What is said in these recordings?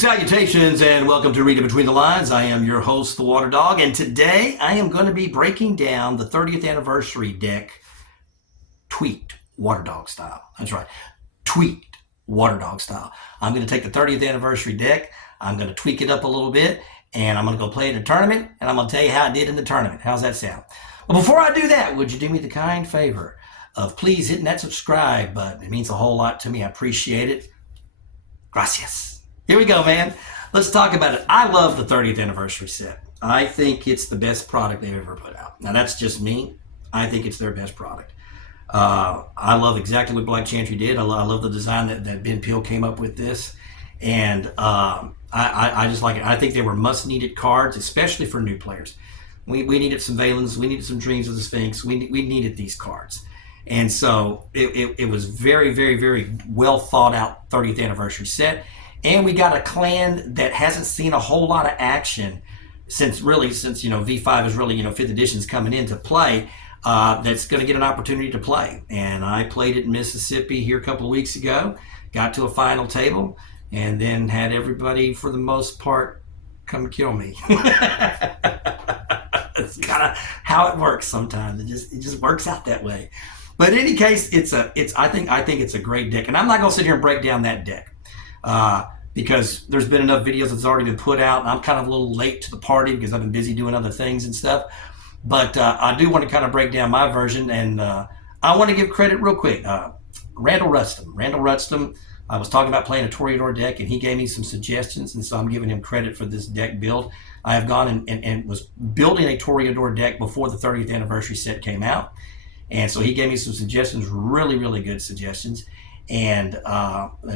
Salutations and welcome to Reading Between the Lines. I am your host, the Water Dog, and today I am going to be breaking down the 30th anniversary deck, tweaked Water Dog style. That's right, tweaked Water Dog style. I'm going to take the 30th anniversary deck, I'm going to tweak it up a little bit, and I'm going to go play in a tournament, and I'm going to tell you how I did in the tournament. How's that sound? Well, before I do that, would you do me the kind favor of please hitting that subscribe button? It means a whole lot to me. I appreciate it. Gracias. Here we go, man. Let's talk about it. I love the 30th anniversary set. I think it's the best product they've ever put out. Now, that's just me. I think it's their best product. I love exactly what Black Chantry did. I love the design that Ben Peel came up with this. And I just like it. I think they were must-needed cards, especially for new players. We needed some Valens. We needed some Dreams of the Sphinx. We needed these cards. And so it was very, very, very well thought out 30th anniversary set. And we got a clan that hasn't seen a whole lot of action since V5 is really, 5th edition's coming into play, that's going to get an opportunity to play. And I played it in Mississippi here a couple of weeks ago, got to a final table, and then had everybody, for the most part, come kill me. It's kind of how it works sometimes. It just works out that way. But in any case, I think it's a great deck. And I'm not going to sit here and break down that deck. Because there's been enough videos that's already been put out, and I'm kind of a little late to the party because I've been busy doing other things and stuff. But I do want to kind of break down my version, and I want to give credit real quick. Randall Rutstum, I was talking about playing a Toreador deck, and he gave me some suggestions, and so I'm giving him credit for this deck build. I have gone and was building a Toreador deck before the 30th anniversary set came out, and so he gave me some suggestions, really, really good suggestions, and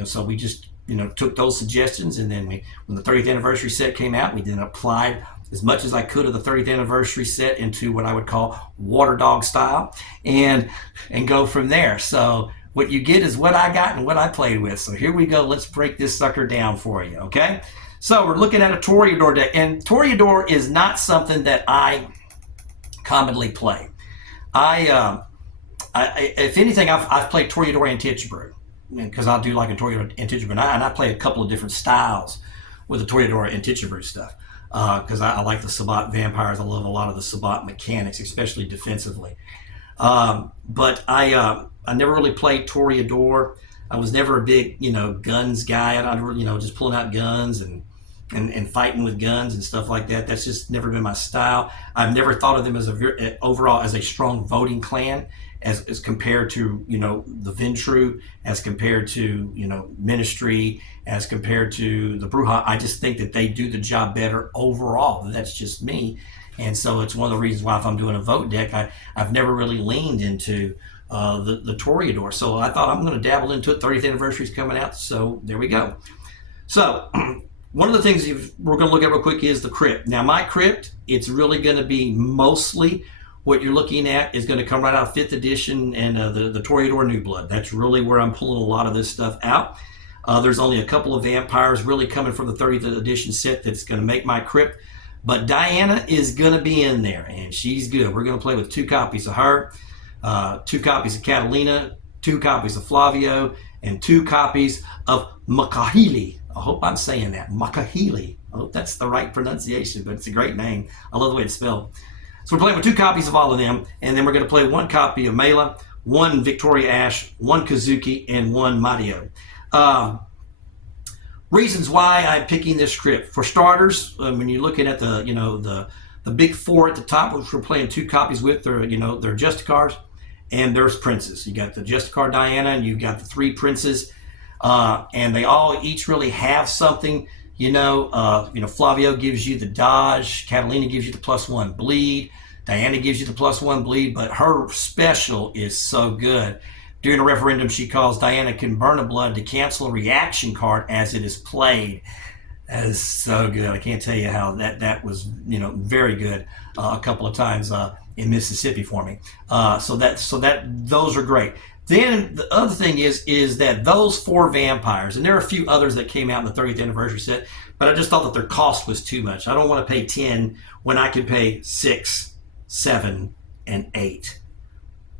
so we just took those suggestions, and then when the 30th anniversary set came out, we then applied as much as I could of the 30th anniversary set into what I would call Water Dog style, and go from there. So what you get is what I got and what I played with. So here we go. Let's break this sucker down for you, okay? So we're looking at a Toreador deck, and Toreador is not something that I commonly play. If anything, I've played Toreador and Titchbrew, because I'll do like a Toreador and Titchbrew, and I play a couple of different styles with the Toreador and Titchbrew stuff, because I like the Sabbat vampires. I love a lot of the Sabbat mechanics, especially defensively. But I never really played Toreador. I was never a big guns guy. I just pulling out guns and fighting with guns and stuff like that. That's just never been my style. I've never thought of them as overall as a strong voting clan, as compared to the Ventru, as compared to Ministry, as compared to the Bruja. I just think that they do the job better overall. That's just me, and so it's one of the reasons why if I'm doing a vote deck, I've never really leaned into the Toreador. So I thought I'm going to dabble into it. 30th anniversary is coming out, so there we go. So one of the things we're going to look at real quick is the Crypt. Now my Crypt, it's really going to be mostly what you're looking at is going to come right out of 5th edition and the Toreador New Blood. That's really where I'm pulling a lot of this stuff out. There's only a couple of vampires really coming from the 30th edition set that's going to make my Crypt. But Diana is going to be in there, and she's good. We're going to play with 2 copies of her, 2 copies of Catalina, 2 copies of Flavio, and 2 copies of Makahili. I hope I'm saying that. Makahili. I hope that's the right pronunciation, but it's a great name. I love the way it's spelled. So we're playing with 2 copies of all of them, and then we're going to play 1 copy of Mela, 1 Victoria Ash, 1 Kazuki, and 1 Mario. Reasons why I'm picking this Crypt. For starters, when you're looking at the big 4 at the top, which we're playing 2 copies with, they're Justicars, and there's Princes. You got the Justicar Diana, and you've got the 3 Princes, and they all each really have something. Flavio gives you the dodge, Catalina gives you the +1 bleed, Diana gives you the +1 bleed, but her special is so good. During a referendum, she calls Diana can burn a blood to cancel a reaction card as it is played. That is so good. I can't tell you how that was very good a couple of times in Mississippi for me. So those are great. Then the other thing is that those 4 vampires, and there are a few others that came out in the 30th anniversary set, but I just thought that their cost was too much. I don't want to pay 10 when I could pay 6, 7, and 8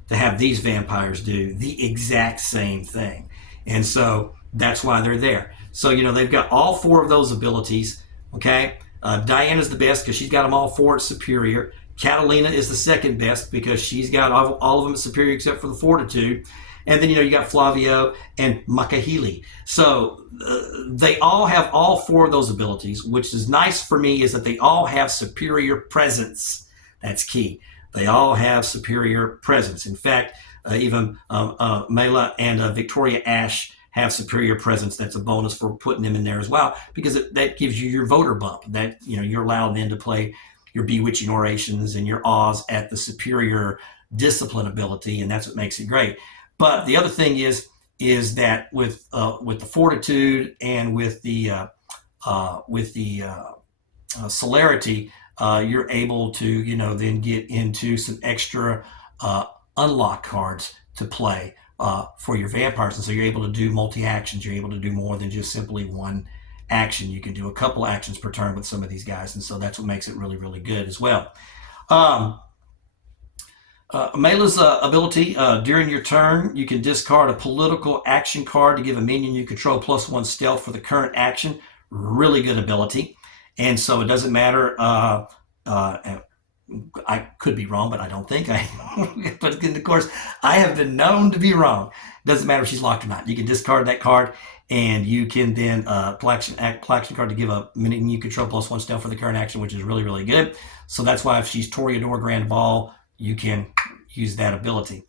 to have these vampires do the exact same thing. And so that's why they're there. So, you know, they've got all 4 of those abilities, okay? Diana's the best because she's got them all 4 at superior. Catalina is the second best because she's got all of them at superior except for the fortitude. And then, you know, you got Flavio and Makahili. So they all have all 4 of those abilities, which is nice for me is that they all have superior presence. That's key. They all have superior presence. In fact, even Mela and Victoria Ash have superior presence. That's a bonus for putting them in there as well, because that gives you your voter bump. That, you know, you're allowed then to play your bewitching orations and your awes at the superior discipline ability, and that's what makes it great. But the other thing is that with the fortitude and with the celerity, you're able to, you know, then get into some extra unlock cards to play for your vampires, and so you're able to do multi-actions. You're able to do more than just simply one action. You can do a couple actions per turn with some of these guys, and so that's what makes it really, really good as well. Mela's ability, during your turn, you can discard a political action card to give a minion you control +1 stealth for the current action. Really good ability. And so it doesn't matter. I could be wrong, but I don't think I. But of course, I have been known to be wrong. Doesn't matter if she's locked or not. You can discard that card, and you can then play action card to give a minion you control +1 stealth for the current action, which is really, really good. So that's why if she's Toreador Grand Ball, you can use that ability.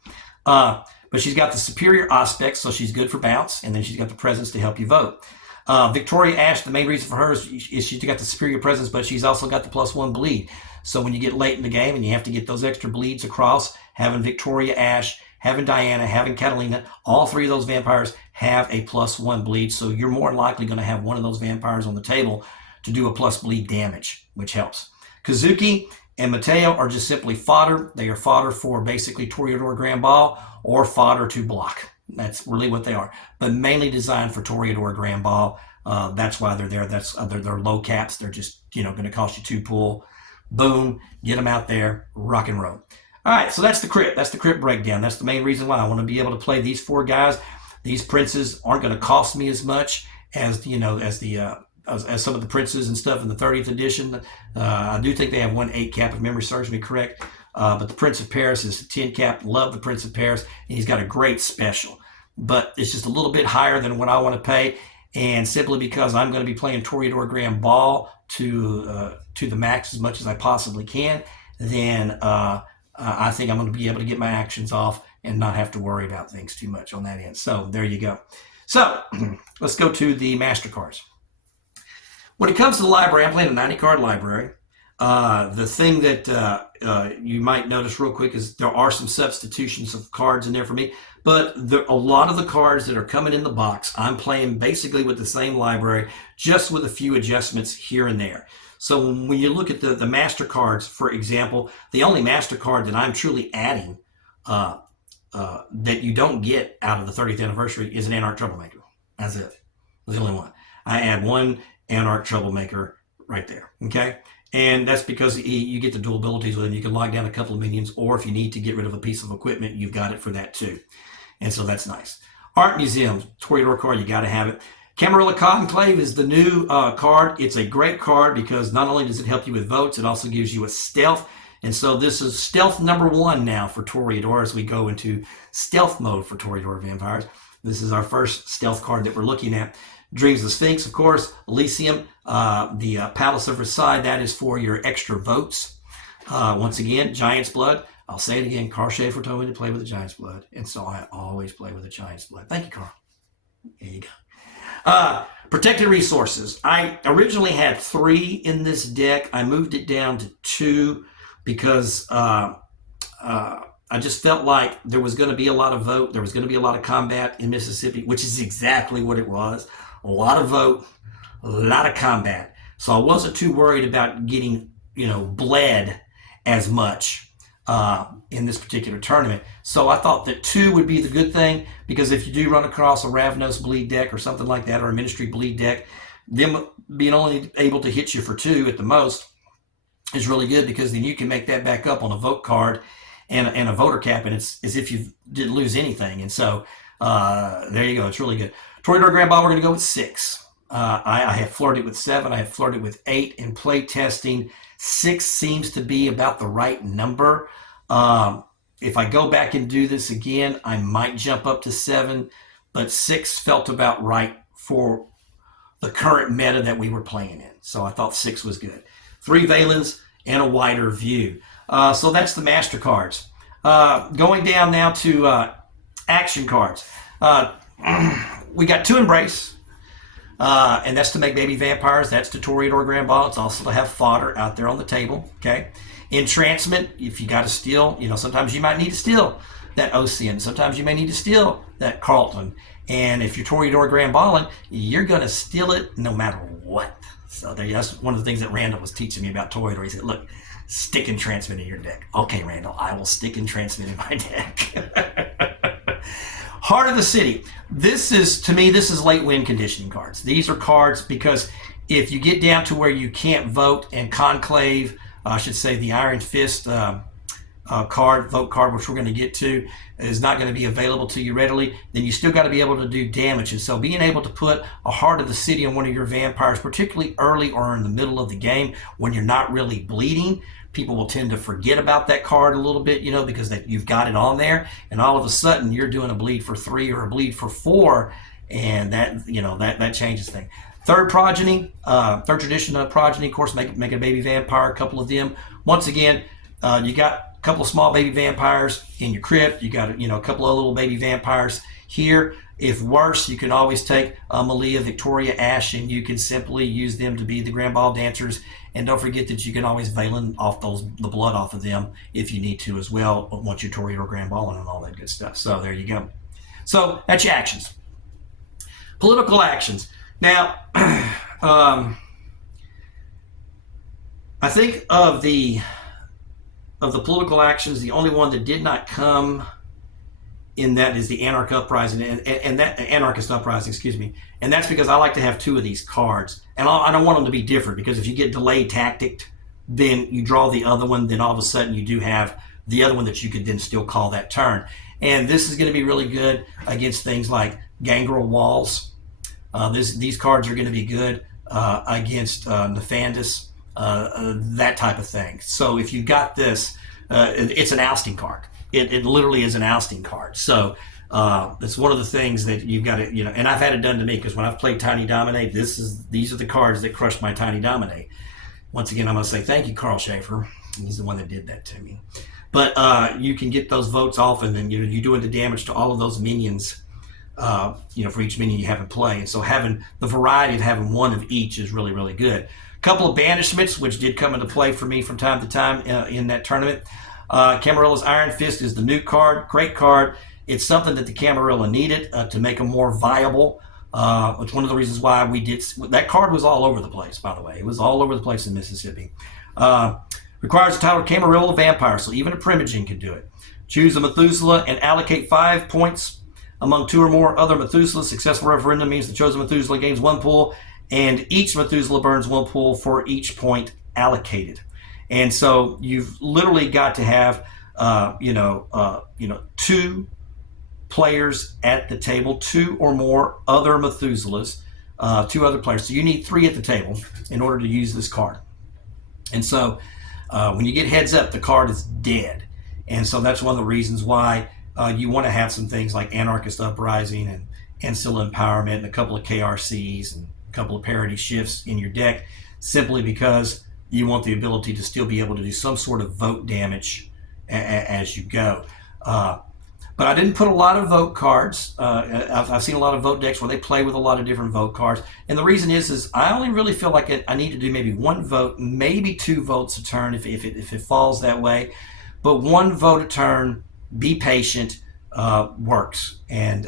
But she's got the superior aspect, so she's good for bounce, and then she's got the presence to help you vote. Victoria Ash, the main reason for her is she's got the superior presence, but she's also got the +1 bleed. So when you get late in the game and you have to get those extra bleeds across, having Victoria Ash, having Diana, having Catalina, all 3 of those vampires have a +1 bleed. So you're more likely going to have one of those vampires on the table to do a plus bleed damage, which helps. Kazuki and Mateo are just simply fodder. They are fodder for basically Toreador Grand Ball or fodder to block. That's really what they are, but mainly designed for Toreador Grand Ball. That's why they're there. They're low caps. They're just, you know, going to cost you 2 pull. Boom, get them out there, rock and roll. All right, so that's the Crypt. That's the Crypt breakdown. That's the main reason why I want to be able to play these 4 guys. These princes aren't going to cost me as much as, you know, as some of the princes and stuff in the 30th edition. I do think they have 1 8 cap, if memory serves me correct. But the Prince of Paris is a 10 cap. Love the Prince of Paris, and he's got a great special. But it's just a little bit higher than what I want to pay, and simply because I'm going to be playing Toreador Grand Ball to the max as much as I possibly can, then I think I'm going to be able to get my actions off and not have to worry about things too much on that end. So there you go. So let's go to the Master Cards. When it comes to the library, I'm playing a 90 card library. The thing that you might notice real quick is there are some substitutions of cards in there for me, but a lot of the cards that are coming in the box, I'm playing basically with the same library, just with a few adjustments here and there. So when you look at the Master cards, for example, the only Master card that I'm truly adding that you don't get out of the 30th anniversary is an Anarch Troublemaker. That's it. That's the only one. I add 1 Anarch Troublemaker right there, okay? And that's because you get the dual abilities with him. You can lock down a couple of minions, or if you need to get rid of a piece of equipment, you've got it for that too. And so that's nice. Art Museum, Toreador card, you got to have it. Camarilla Conclave is the new card. It's a great card because not only does it help you with votes, it also gives you a stealth. And so this is stealth number 1 now for Toreador as we go into stealth mode for Toreador Vampires. This is our first stealth card that we're looking at. Dreams of the Sphinx, of course. Elysium, the Palace of Versailles, that is for your extra votes. Once again, Giant's Blood. I'll say it again. Carl Schaefer told me to play with the Giant's Blood, and so I always play with the Giant's Blood. Thank you, Carl. There you go. Protected Resources. I originally had 3 in this deck. I moved it down to 2 because I just felt like there was going to be a lot of vote. There was going to be a lot of combat in Mississippi, which is exactly what it was. A lot of vote, a lot of combat. So I wasn't too worried about getting, bled as much in this particular tournament. So I thought that 2 would be the good thing, because if you do run across a Ravnos bleed deck or something like that, or a Ministry bleed deck, them being only able to hit you for 2 at the most is really good, because then you can make that back up on a vote card and a voter cap, and it's as if you didn't lose anything. And so there you go. It's really good. Toreador Grand Ball, we're going to go with 6. I have flirted with 7. I have flirted with 8 in play testing. 6 seems to be about the right number. If I go back and do this again, I might jump up to 7, but 6 felt about right for the current meta that we were playing in. So I thought 6 was good. 3 Valens and a wider view. So that's the master cards. Going down now to action cards. We got 2 Embrace. And that's to make baby vampires. That's to Toreador Grand Ball. It's also to have fodder out there on the table. Okay. Entrancement, if you got to steal, sometimes you might need to steal that Ocean. Sometimes you may need to steal that Carlton. And if you're Toreador Grand Balling, you're going to steal it no matter what. So that's one of the things that Randall was teaching me about Toreador. He said, look, stick entrancement in your deck. Okay, Randall, I will stick entrancement in my deck. Heart of the City. To me, this is late win conditioning cards. These are cards because if you get down to where you can't vote, and Conclave, I should say the Iron Fist vote card, which we're going to get to, is not going to be available to you readily, then you still got to be able to do damage. And so being able to put a Heart of the City on one of your vampires, particularly early or in the middle of the game when you're not really bleeding, people will tend to forget about that card a little bit, because you've got it on there, and all of a sudden you're doing a bleed for 3 or a bleed for 4, and that changes things. Third progeny, third tradition of progeny, of course, make a baby vampire, a couple of them. Once again, you got a couple of small baby vampires in your crypt. You got a couple of little baby vampires here. If worse, you can always take Malia, Victoria, Ash, and you can simply use them to be the Grand Ball dancers. And don't forget that you can always Valen off the blood off of them if you need to as well, once you're Toreador Grand Balling and all that good stuff. So there you go. So that's your actions. Political actions. Now, I think of the political actions, the only one that did not come in that is the Anarchist Uprising, and that's because I like to have 2 of these cards, and I don't want them to be different, because if you get delayed tactic, then you draw the other one, then all of a sudden you do have the other one that you could then still call that turn. And this is going to be really good against things like Gangrel Walls. These cards are going to be good against Nefandus, that type of thing. So if you've got this, it's an ousting card. It literally is an ousting card. So it's one of the things that you've got to, and I've had it done to me, because when I've played Tiny Dominate, these are the cards that crushed my Tiny Dominate. Once again, I'm going to say thank you, Carl Schaefer. He's the one that did that to me. But you can get those votes off, and then you're doing the damage to all of those minions, for each minion you have in play. And so having the variety of having 1 of each is really, really good. A couple of banishments, which did come into play for me from time to time in that tournament. Camarilla's Iron Fist is the new card. Great card. It's something that the Camarilla needed to make them more viable. It's one of the reasons why we did. That card was all over the place, by the way. It was all over the place in Mississippi. Requires a title Camarilla Vampire, so even a Primogen can do it. Choose a Methuselah and allocate 5 points among 2 or more other Methuselahs. Successful referendum means the chosen Methuselah gains 1 pool, and each Methuselah burns 1 pool for each point allocated. And so you've literally got to have, 2 players at the table, 2 or more other Methuselahs, 2 other players. So you need 3 at the table in order to use this card. And so when you get heads up, the card is dead. And so that's one of the reasons why you want to have some things like Anarchist Uprising and Ancilla Empowerment and a couple of KRCs and a couple of parity shifts in your deck, simply because you want the ability to still be able to do some sort of vote damage as you go. But I didn't put a lot of vote cards. I've seen a lot of vote decks where they play with a lot of different vote cards. And the reason is I only really feel like I need to do maybe 1 vote, maybe 2 votes a turn if it falls that way. But 1 vote a turn, be patient, works. And,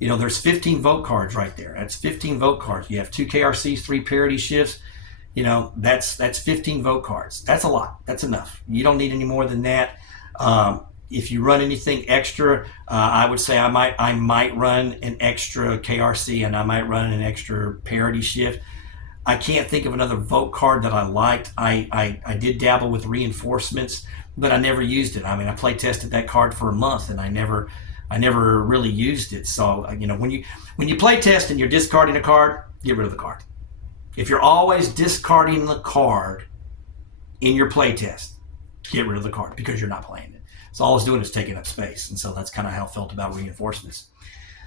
there's 15 vote cards right there. That's 15 vote cards. You have 2 KRCs, 3 parity shifts. That's 15 vote cards. That's a lot. That's enough. You don't need any more than that. If you run anything extra, I would say I might run an extra KRC, and I might run an extra parity shift. I can't think of another vote card that I liked. I did dabble with reinforcements, but I never used it. I mean, I play tested that card for a month, and I never really used it. So when you play test and you're discarding a card, get rid of the card. If you're always discarding the card in your playtest, get rid of the card because you're not playing it. So all it's doing is taking up space. And so that's kind of how I felt about reinforcements.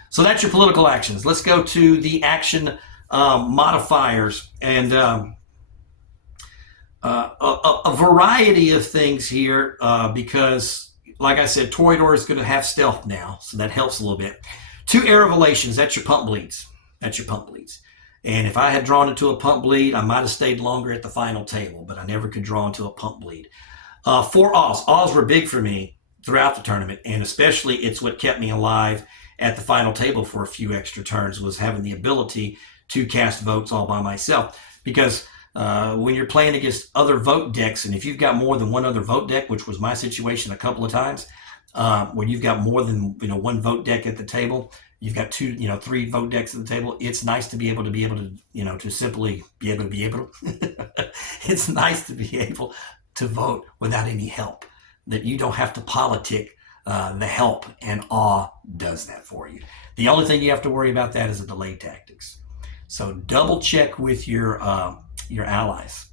So that's your political actions. Let's go to the action modifiers. And a variety of things here because, like I said, Toreador is going to have stealth now, so that helps a little bit. 2 air revelations, that's your pump bleeds. That's your pump bleeds. And if I had drawn into a pump bleed, I might have stayed longer at the final table, but I never could draw into a pump bleed. 4 Awes. Awes were big for me throughout the tournament, and especially it's what kept me alive at the final table for a few extra turns, was having the ability to cast votes all by myself. Because when you're playing against other vote decks, and if you've got more than one other vote deck, which was my situation a couple of times, where you've got more than one vote deck at the table, you've got 2, 3 vote decks at the table. It's nice to be able to, to simply be able to. It's nice to be able to vote without any help. That you don't have to politic the help, and Awe does that for you. The only thing you have to worry about that is the delay tactics. So double check with your allies.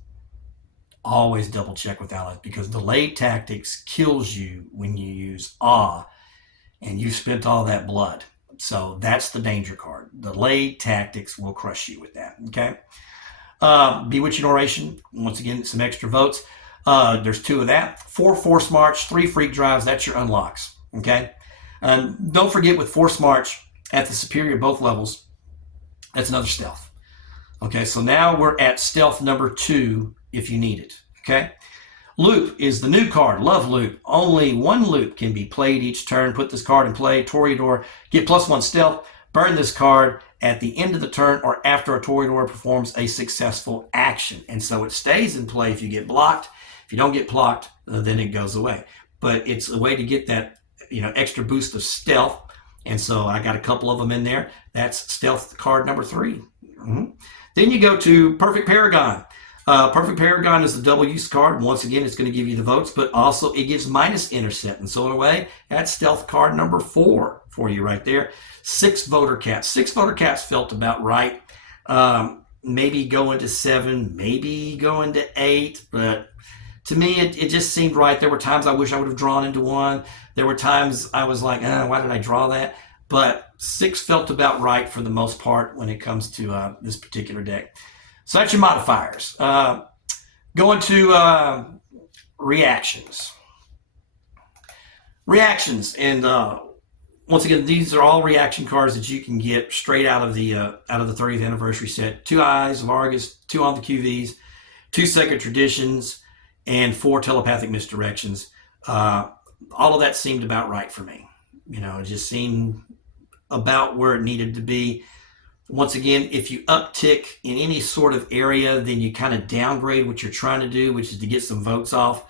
Always double check with allies, because delay tactics kills you when you use Awe and you've spent all that blood. So that's the danger card. Delay tactics will crush you with that. Okay. Bewitching Oration. Once again, some extra votes. There's 2 of that. 4 Force March, 3 Freak Drives. That's your unlocks. Okay. And don't forget, with Force March at the superior both levels, that's another stealth. Okay. So now we're at stealth number 2 if you need it. Okay. Loop is the new card. Love Loop. Only 1 loop can be played each turn. Put this card in play. Toreador. Get +1 stealth. Burn this card at the end of the turn or after a Toreador performs a successful action. And so it stays in play if you get blocked. If you don't get blocked, then it goes away. But it's a way to get that extra boost of stealth. And so I got a couple of them in there. That's stealth card number 3. Then you go to Perfect Paragon. Perfect Paragon is the double use card. Once again, it's going to give you the votes, but also it gives minus intercept. And so in a way, that's stealth card number 4 for you right there. 6 voter caps. 6 voter caps felt about right. Maybe going to 7, maybe going to 8, but to me, it just seemed right. There were times I wish I would have drawn into 1. There were times I was like, why did I draw that? But 6 felt about right for the most part when it comes to this particular deck. So that's your modifiers. Going to reactions. Reactions, and once again, these are all reaction cards that you can get straight out of the 30th anniversary set. 2 Eyes of Argus, 2 on the QVs, 2 Sacred Traditions, and 4 Telepathic Misdirections. All of that seemed about right for me. It just seemed about where it needed to be. Once again, if you uptick in any sort of area, then you kind of downgrade what you're trying to do, which is to get some votes off.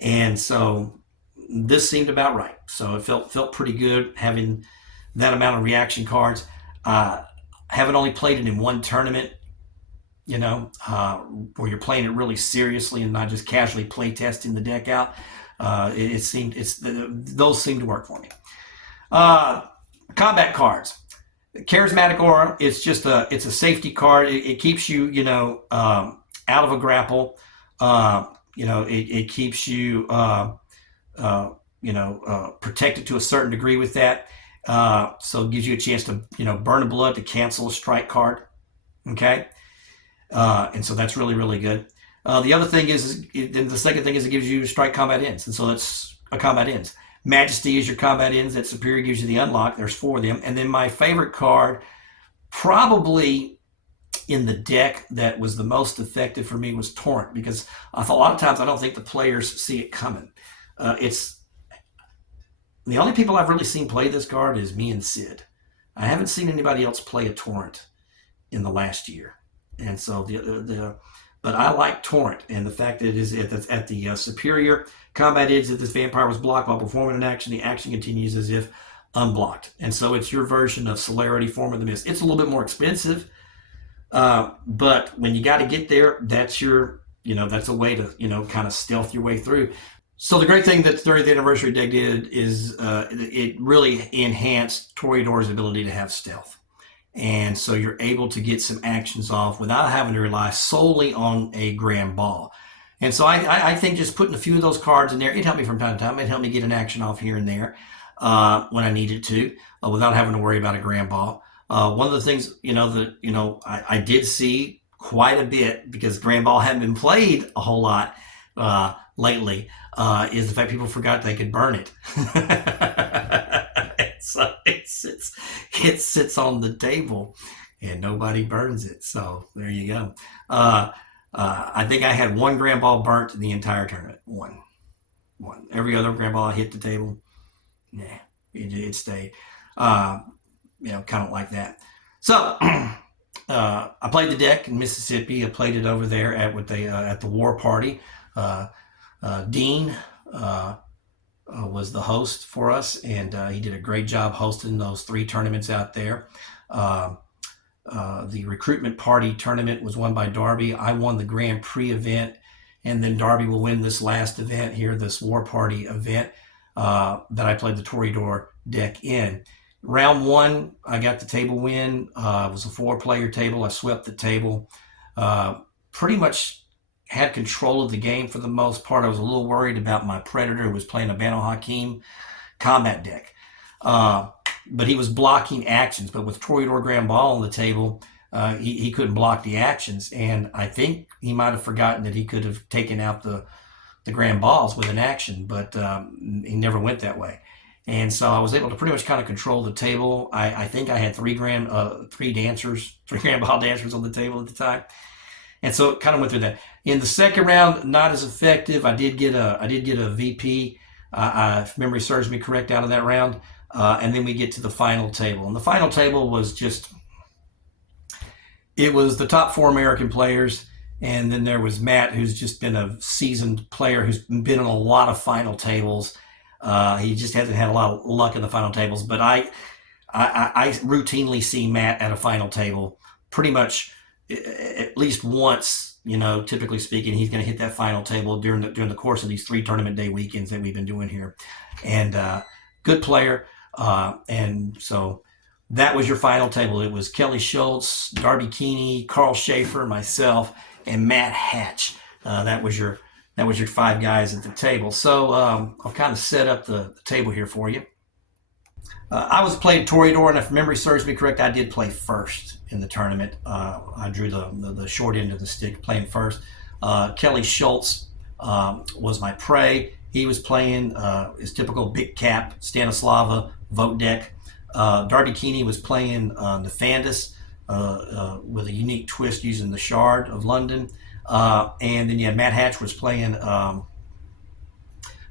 And so this seemed about right. So it felt pretty good having that amount of reaction cards. Haven't only played it in 1 tournament, where you're playing it really seriously and not just casually play testing the deck out. Those seem to work for me. Combat cards. Charismatic Aura, it's a safety card. It keeps you, out of a grapple. It keeps you, protected to a certain degree with that. So it gives you a chance to, burn a blood to cancel a strike card. Okay. And so that's really, really good. The other thing then the second thing is it gives you strike combat ends. And so that's a combat ends. Majesty is your combat ends. That superior gives you the unlock. There's 4 of them. And then my favorite card, probably in the deck that was the most effective for me, was Torrent, because a lot of times I don't think the players see it coming. It's the only people I've really seen play this card is me and Sid. I haven't seen anybody else play a Torrent in the last year. And so but I like Torrent, and the fact that it is at the superior combat ends, that this vampire was blocked while performing an action, the action continues as if unblocked. And so it's your version of Celerity, Form of the Mist. It's a little bit more expensive, but when you got to get there, that's that's a way to, kind of stealth your way through. So the great thing that the 30th anniversary deck did is it really enhanced Toreador's ability to have stealth. And so you're able to get some actions off without having to rely solely on a grand ball. And so I think just putting a few of those cards in there, it helped me from time to time. It helped me get an action off here and there when I needed to, without having to worry about a grand ball. One of the things, I did see quite a bit, because grand ball hadn't been played a whole lot lately, is the fact people forgot they could burn it. So it sits on the table and nobody burns it. So there you go. I think I had one grand ball burnt in the entire tournament. One. Every other grand ball I hit the table, nah, it stayed. Kind of like that. So I played the deck in Mississippi. I played it over there at the War Party. Dean was the host for us, and he did a great job hosting those 3 tournaments out there. The recruitment party tournament was won by Darby. I won the Grand Prix event, and then Darby will win this last event here, this War Party event that I played the Toreador deck in. Round 1, I got the table win. It was a 4-player table. I swept the table. Pretty much had control of the game for the most part. I was a little worried about my Predator, who was playing a Banu Hakim combat deck. But he was blocking actions. But with Toreador Grand Ball on the table, he couldn't block the actions. And I think he might have forgotten that he could have taken out the Grand Balls with an action, but he never went that way. And so I was able to pretty much kind of control the table. I think I had 3 Grand Ball dancers on the table at the time. And so it kind of went through that. In the second round, not as effective. I did get a VP, if memory serves me correct, out of that round. And then we get to the final table. And the final table was it was the top 4 American players. And then there was Matt, who's just been a seasoned player, who's been in a lot of final tables. He just hasn't had a lot of luck in the final tables. But I routinely see Matt at a final table pretty much at least once, typically speaking. He's going to hit that final table during the course of these 3 tournament day weekends that we've been doing here. And good player. And so that was your final table. It was Kelly Schultz, Darby Keeney, Carl Schaefer, myself, and Matt Hatch. That was your 5 guys at the table. So I'll kind of set up the table here for you. I was playing Toreador, and if memory serves me correct, I did play first in the tournament. I drew the short end of the stick playing first. Kelly Schultz was my prey. He was playing his typical big cap Stanislava vote deck. Darby Keeney was playing Nefandis with a unique twist using the Shard of London. And then you had Matt Hatch was playing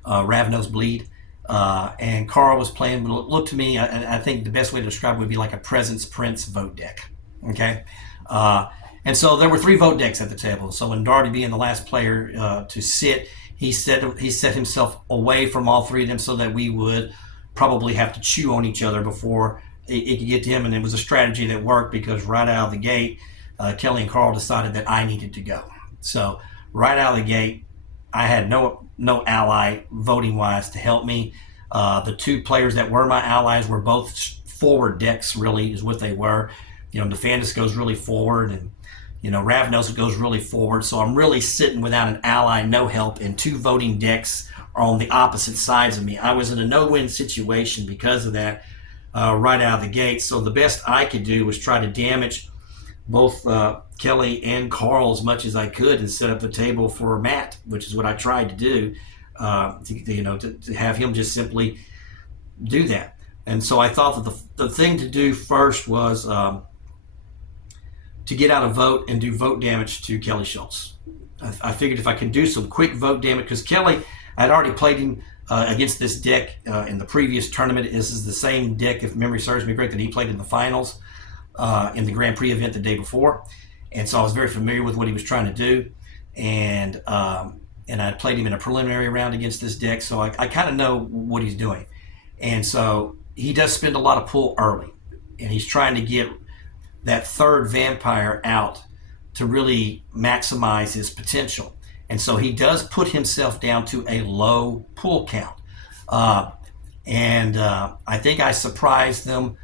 Ravnos Bleed. And Carl was playing, look to me, I think the best way to describe it would be like a Presence Prince vote deck. Okay? And so there were 3 vote decks at the table. So when Darby, being the last player to sit, he set himself away from all 3 of them so that we would probably have to chew on each other before it could get to him. And it was a strategy that worked, because right out of the gate, Kelly and Carl decided that I needed to go. So right out of the gate, I had no ally voting wise to help me. The 2 players that were my allies were both forward decks, really, is what they were. Nefandis goes really forward, and Ravnos goes really forward. So I'm really sitting without an ally, no help, and 2 voting decks are on the opposite sides of me. I was in a no-win situation because of that right out of the gate. So the best I could do was try to damage both Kelly and Carl as much as I could and set up the table for Matt, which is what I tried to do, to have him just simply do that. And so I thought that the thing to do first was to get out a vote and do vote damage to Kelly Schultz. I figured if I can do some quick vote damage, because Kelly, I'd already played him against this deck in the previous tournament. This is the same deck, if memory serves me correct, that he played in the finals in the Grand Prix event the day before. And so I was very familiar with what he was trying to do. And I played him in a preliminary round against this deck, so I kind of know what he's doing. And so he does spend a lot of pull early, and he's trying to get that 3rd vampire out to really maximize his potential. And so he does put himself down to a low pull count. And I think I surprised them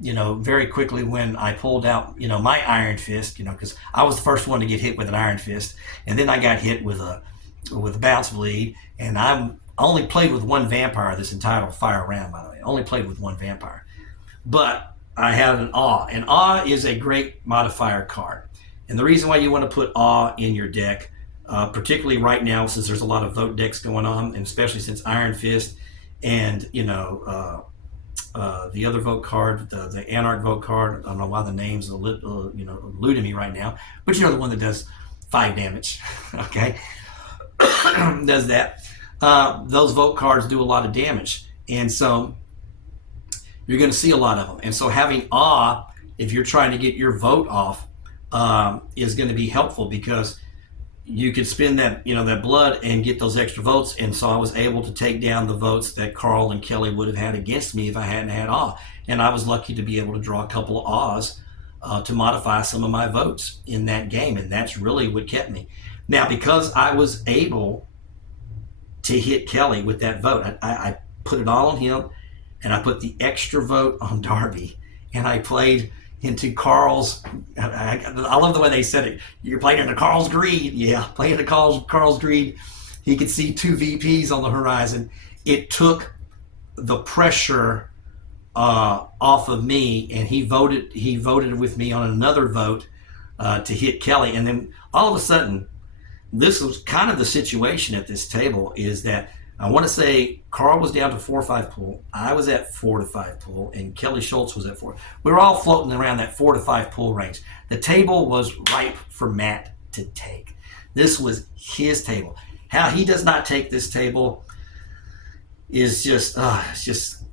very quickly when I pulled out, my Iron Fist, because I was the first one to get hit with an Iron Fist, and then I got hit with a Bounce Bleed, and I only played with one vampire this entire fire round, by the way. I only played with one vampire. But I had an Awe, and Awe is a great modifier card. And the reason why you want to put Awe in your deck, particularly right now, since there's a lot of vote decks going on, and especially since Iron Fist and, the other vote card, the Anarch vote card, I don't know why the name's eluding me right now, but the one that does 5 damage, okay, does that. Those vote cards do a lot of damage, and so you're going to see a lot of them. And so having Awe, if you're trying to get your vote off, is going to be helpful, because you could spend that that blood and get those extra votes. And so I was able to take down the votes that Carl and Kelly would have had against me if I hadn't had Awe. And I was lucky to be able to draw a couple of Awes to modify some of my votes in that game, and that's really what kept me. Now, because I was able to hit Kelly with that vote, I put it all on him, and I put the extra vote on Darby, and I played into Carl's. I love the way they said it. You're playing into Carl's greed. Yeah, playing into Carl's greed. He could see 2 VPs on the horizon. It took the pressure off of me, and he voted with me on another vote to hit Kelly. And then all of a sudden, this was kind of the situation at this table, is that I want to say Carl was down to 4 or 5 pool. I was at 4 to 5 pool, and Kelly Schultz was at 4. We were all floating around that 4 to 5 pool range. The table was ripe for Matt to take. This was his table. How he does not take this table is just, this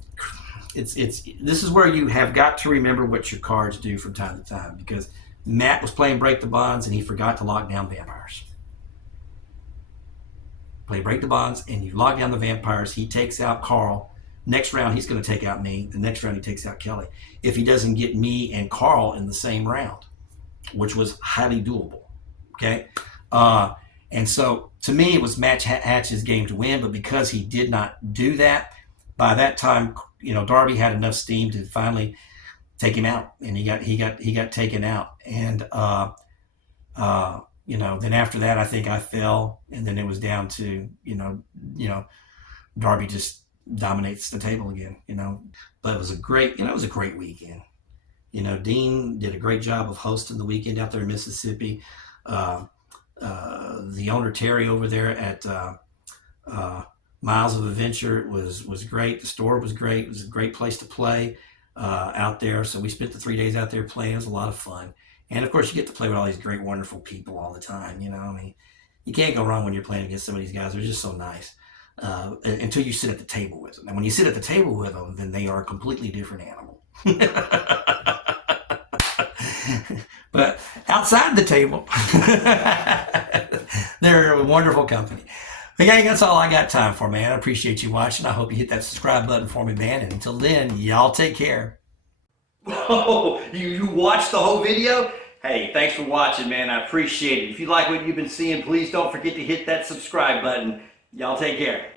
is where you have got to remember what your cards do from time to time, because Matt was playing Break the Bonds, and he forgot to lock down vampires. Play Break the Bonds, and you lock down the vampires. He takes out Carl. Next round, he's going to take out me. The next round, he takes out Kelly. If he doesn't get me and Carl in the same round, which was highly doable, okay? And so, to me, it was Matt Hatch's game to win, but because he did not do that, by that time, Darby had enough steam to finally take him out, and he got taken out. And then after that, I think I fell, and then it was down to, Darby just dominates the table again, But it was a great weekend. Dean did a great job of hosting the weekend out there in Mississippi. The owner, Terry, over there at Miles of Adventure was great. The store was great. It was a great place to play out there. So we spent the 3 days out there playing. It was a lot of fun. And of course, you get to play with all these great, wonderful people all the time. You can't go wrong when you're playing against some of these guys. They're just so nice until you sit at the table with them. And when you sit at the table with them, then they are a completely different animal. But outside the table, they're a wonderful company. But gang, that's all I got time for, man. I appreciate you watching. I hope you hit that subscribe button for me, man. And until then, y'all take care. Oh, you watched the whole video? Hey, thanks for watching, man. I appreciate it. If you like what you've been seeing, please don't forget to hit that subscribe button. Y'all take care.